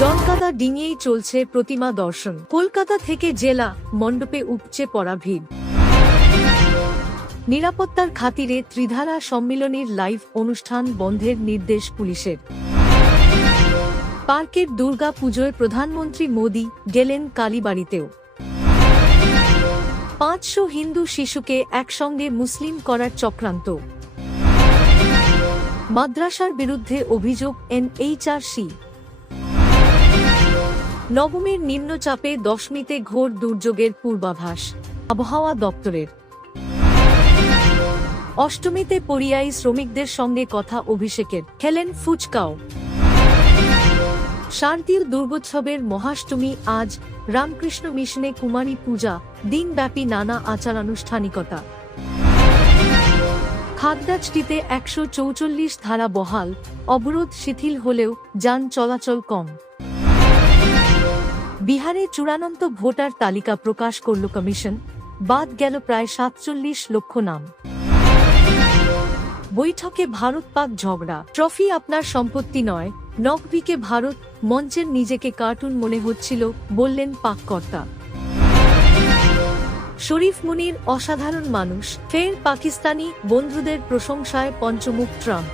জলকাদা ডিঙিয়েই চলছে প্রতিমা দর্শন। কলকাতা থেকে জেলা মণ্ডপে উপচে পড়া ভিড়। নিরাপত্তার খাতিরে ত্রিধারা সম্মিলনীর লাইভ অনুষ্ঠান বন্ধের নির্দেশ পুলিশের। পার্কের দুর্গা পুজোয় প্রধানমন্ত্রী মোদি গেলেন কালীবাড়িতেও। 500 হিন্দু শিশুকে একসঙ্গে মুসলিম করার চক্রান্ত। মাদ্রাসার বিরুদ্ধে অভিযোগ এনএইচআরসি। নবমীর নিম্নচাপে দশমীতে ঘোর দুর্যোগের পূর্বাভাস আবহাওয়া দপ্তরের। অষ্টমীতে পরিযায়ী শ্রমিকদের সঙ্গে কথা অভিষেকের, খেলেন ফুচকাও। শারদীয় দুর্গোৎসবের মহাষ্টমী আজ। রামকৃষ্ণ মিশনে কুমারী পূজা, দিনব্যাপী নানা আচারানুষ্ঠানিকতা। খাগড়াছড়িতে 144 ধারা বহাল, অবরোধ শিথিল হলেও যান চলাচল কম। বিহারে চূড়ান্ত ভোটার তালিকা প্রকাশ করল কমিশন, বাদ গেল প্রায় 47 লক্ষ নাম। বৈঠকে ভারত পাক ঝগড়া, ট্রফি আপনার সম্পত্তি নয়, নকভিকে ভারত মঞ্চের নিজেকে কার্টুন মনে হচ্ছিল বললেন পাক কর্তা। শরীফ মুনির অসাধারণ মানুষ, ফের পাকিস্তানি বন্ধুদের প্রশংসায় পঞ্চমুখ ট্রাম্প।